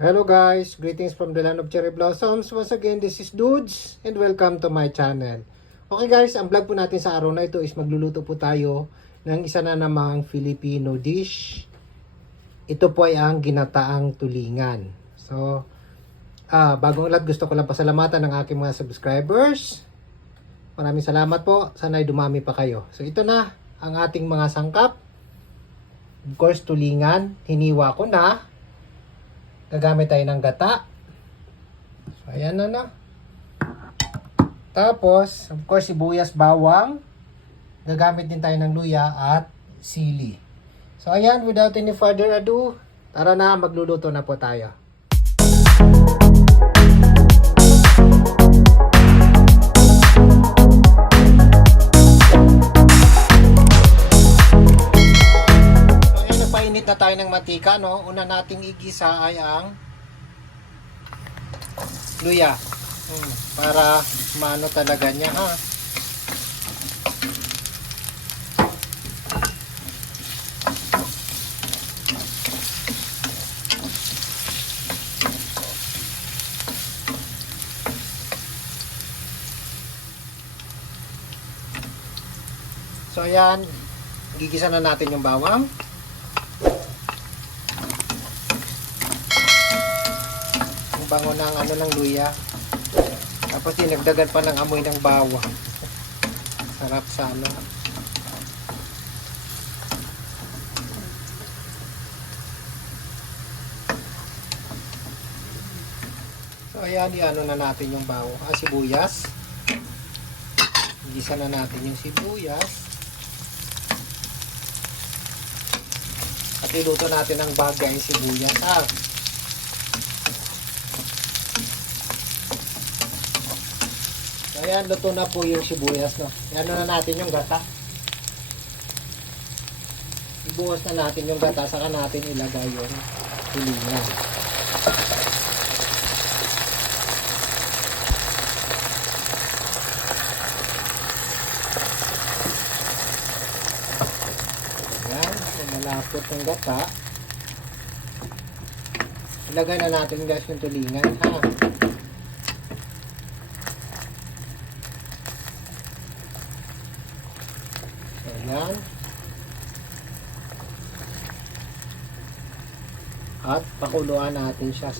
Hello guys, greetings from the land of cherry blossoms. Once again, this is Dudes and welcome to my channel. Okay guys, ang vlog po natin sa araw na ito is magluluto po tayo ng isa na namang Filipino dish. Ito po ay ang ginataang tulingan. So, bagong lahat gusto ko lang pasalamatan ng aking mga subscribers. Maraming salamat po. Sana'y dumami pa kayo. So, ito na ang ating mga sangkap. Of course, tulingan. Hiniwa ko na. Gagamit tayo ng gata. So, ayan na. Tapos, of course, sibuyas, bawang. Gagamit din tayo ng luya at sili. So, ayan, without any further ado, tara na, magluluto na po tayo. Nagpainit na tayo ng mantika, no? Una nating igisa ay ang luya. Para maano talaga niya, ha? So, ayan. Gigisa na natin yung bawang. Bango ng ng luya. Tapos dinagdagan pa ng amoy ng bawang. Sarap sana. So ayan, i-ano na natin yung bawang. Sibuyas. Igisa na natin yung sibuyas. At iluto natin ng bagay sibuyas. Ayan, luto na po yung sibuyas, no? Ano na natin yung gata. Ibuhos na natin yung gata, saka natin ilagay yung tulingan. Ayan, so malapot yung gata. Ilagay na natin guys yung tulingan, ha? Ayan. At pakuluan natin siya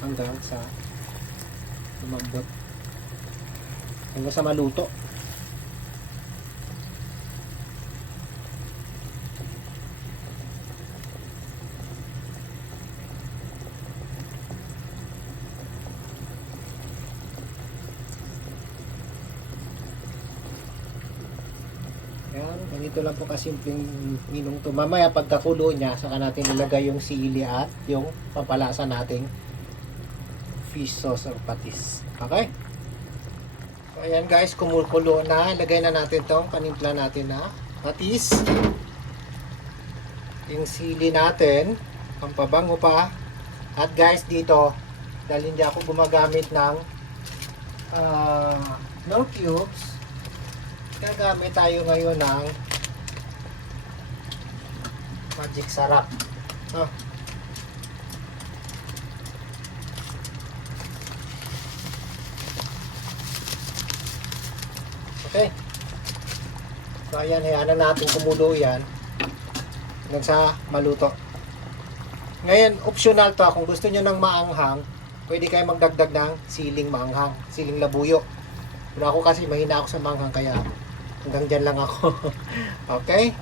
hanggang sa lumambot. Hanggang sa maluto. Ayan, ganito lang po kasimpleng minong to. Mamaya pagkakulo niya, saka natin ilagay yung sili at yung pampalasa nating fish sauce or patis. Okay? So, ayan guys, kumukulo na. Ilagay na natin tong panimpla natin na patis. Yung sili natin, pampabango pa. At guys, dito, dahil hindi ako gumagamit ng no cubes, gagamit tayo ngayon ng magic sarap. Okay. So ayan, hayaan natin kumulo yan hanggang sa maluto. Ngayon, optional to. Kung gusto nyo ng maanghang, pwede kayo magdagdag ng siling maanghang, siling labuyo. Pero ako kasi mahina ako sa maanghang, kaya hanggang dyan lang ako. Okay?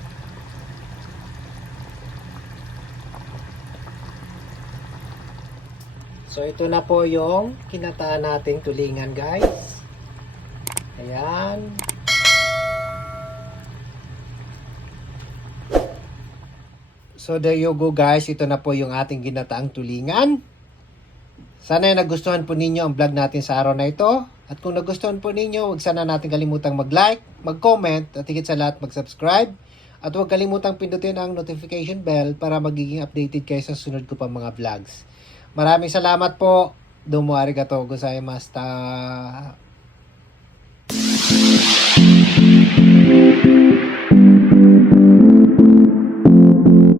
So, ito na po yung kinataan nating tulingan, guys. Ayan. So, there you go, guys. Ito na po yung ating ginataang tulingan. Sana ay nagustuhan po ninyo ang vlog natin sa araw na ito. At kung nagustuhan po ninyo, huwag sana natin kalimutang mag-like, mag-comment, at higit sa lahat mag-subscribe. At huwag kalimutang pindutin ang notification bell para magiging updated kayo sa sunod ko pang mga vlogs. Maraming salamat po. Domo arigatou gozaimashita.